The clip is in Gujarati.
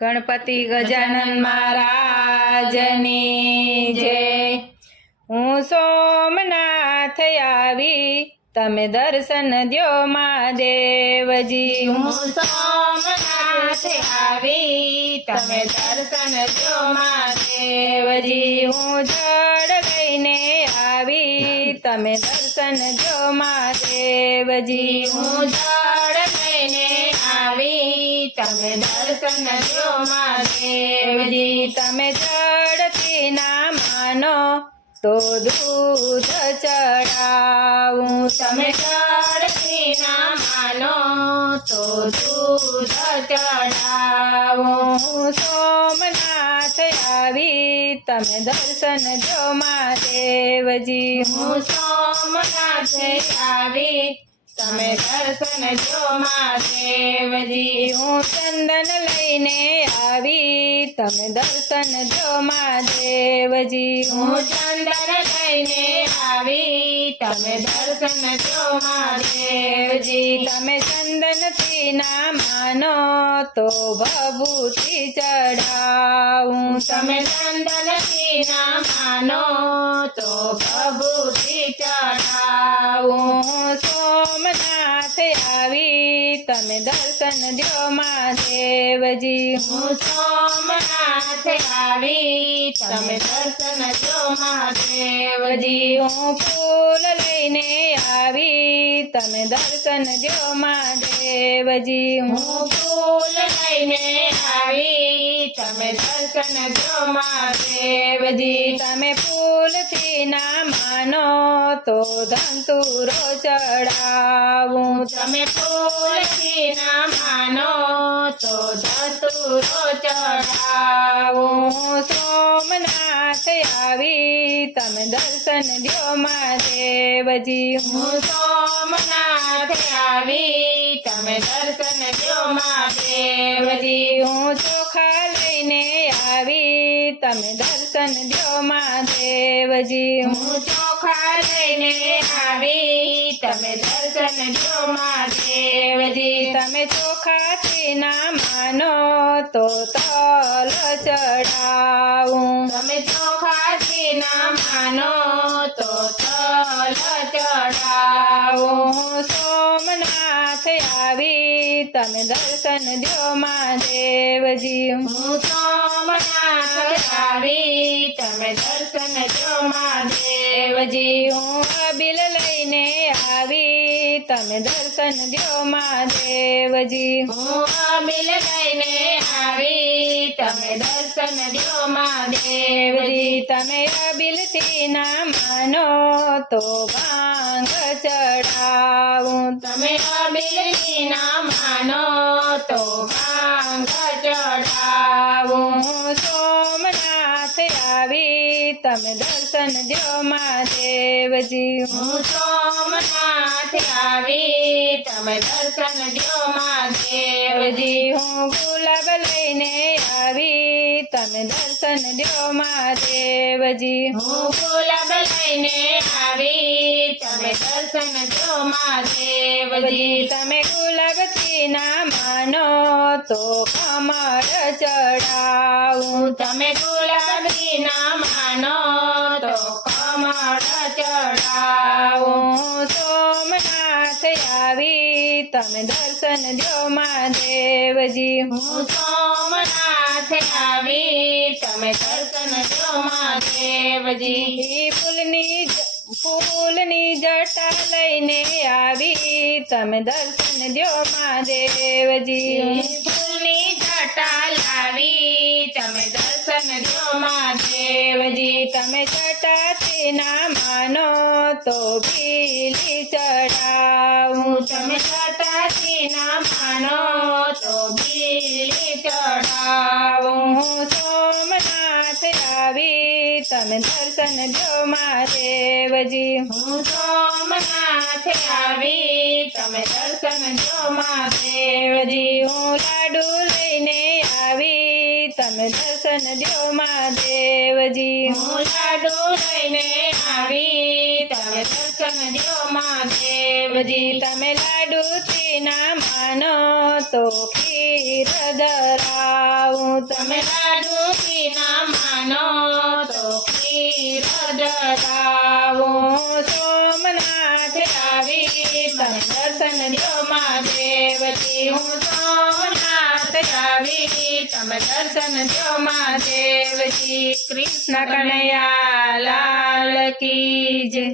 ગણપતિ ગજાનન મહારાજની જય હું સોમનાથ આવી તમે દર્શન દ્યો મહાદેવજી હું સોમનાથ આવી તમે દર્શન જો મહાદેવજી હું જળ લઈને આવી તમે દર્શન દ્યો મહાદેવજી હું જળ તમે દર્શન જો દેવજી તમે જળથી ના માનો તો દૂધ ચડાવું તમે ચડતી ના માનો તો દૂધ ચડાવો હું સોમનાથ આવી તમે દર્શન જો મહાદેવજી હું સોમનાથ આવી તમે દર્શન જો મહાદેવજી હું ચંદન લઈને આવી. તમે દર્શન જો મહાદેવજી હું ચંદન લઈને આવી. તમે દર્શન જો મહાદેવજી દેવજી, તમે ચંદનથી ના માનો તો ભભૂતિ ચડાવું તમે ચંદનથી ના માનો તો તમે દર્શન દ્યો મહાદેવજી. હું સોમનાથ આવી તમે દર્શન જો મહાદેવજી. હું ફૂલ લઈને આવી તમે દર્શન દ્યો મહાદેવજી. હું ફૂલ લઈને આવી તમે દર્શન જો મહાદેવજી. તમે ફૂલથી ના તો ધંતુરો ચડાવું. તમે તુલસી ના માનો તો ધતુરો ચડાવો. સોમનાથ આવી, તમે દર્શન દ્યો મહાદેવજી. હું સોમનાથ આવી, તમે દર્શન જો મહાદેવજી. તમે દર્શન દો મહાદેવજી હું ચોખા લઈને આવી. તમે દર્શન દો મહાદેવજી તમે ચોખાથી ના માનો તો તલ ચડાવું. તમે ચોખાથી ના માનો તો તલ ચડાવું. સોમનાથ આવી. તમે દર્શન દ્યો મહાદેવજી હું સોમનાથ આવી, તમે દર્શન જો મહાદેવજી હું અબિલ લઈને આવી, તમે દર્શન દ્યો મહાદેવજી હું અબિલ લઈને આવી તમે દર્શન જો મહાદેવજી દેવજી તમે અબિલથી ના માનો તો ભાંગ ચડાવું. તમે અબિલની ના માનો તો ભાંગ દર્શન દ્યો મહાદેવજી હું સોમનાથ આવી. તમે દર્શન જો મહાદેવજી હું ગુલાબ લઈને આવી. તમે દર્શન દ્યો મહાદેવજી હું ગુલાબ લઈને આવી. તમે દર્શન જો મહાદેવજી તમે ગુલાબથી ના માનો તો કમર ચડાવું. તમે ગુલાબી હું સોમનાથ આવી, તમે દર્શન દો મહાદેવજી હું સોમનાથ આવી, તમે દર્શન જો મહાદેવજી ફૂલની ફૂલની જટા લઈને આવી, તમે દર્શન દ્યો મહાદેવજી ફૂલની જટા લાવી, તમે દર્શન જો મહાદેવજી તમે જટાથી ના માનો તો ભીલી ચડાવું. તમે જટાથી ના માનો તો ભીલી ચડાવો. હું સોમનાથ આવી તમે દર્શન દ્યો મહાદેવજી હું સોમનાથ આવી તમે દર્શન જો મહાદેવજી દ્યો મહાદેવજી હું લાડુ લઈને આવી. તમે દર્શન જો મહાદેવજી તમે લાડુથી ના માનો તો ખીર ધરાવું. તમે લાડુ ના માનો તો ખીર ધરાવું. સોમનાથ આવી. તમે દર્શન દો મહાદેવજી હું સોમનાથ આવી તમે દર્શન દો મહાદેવજી કૃષ્ણ કનૈયા લાલ કી જય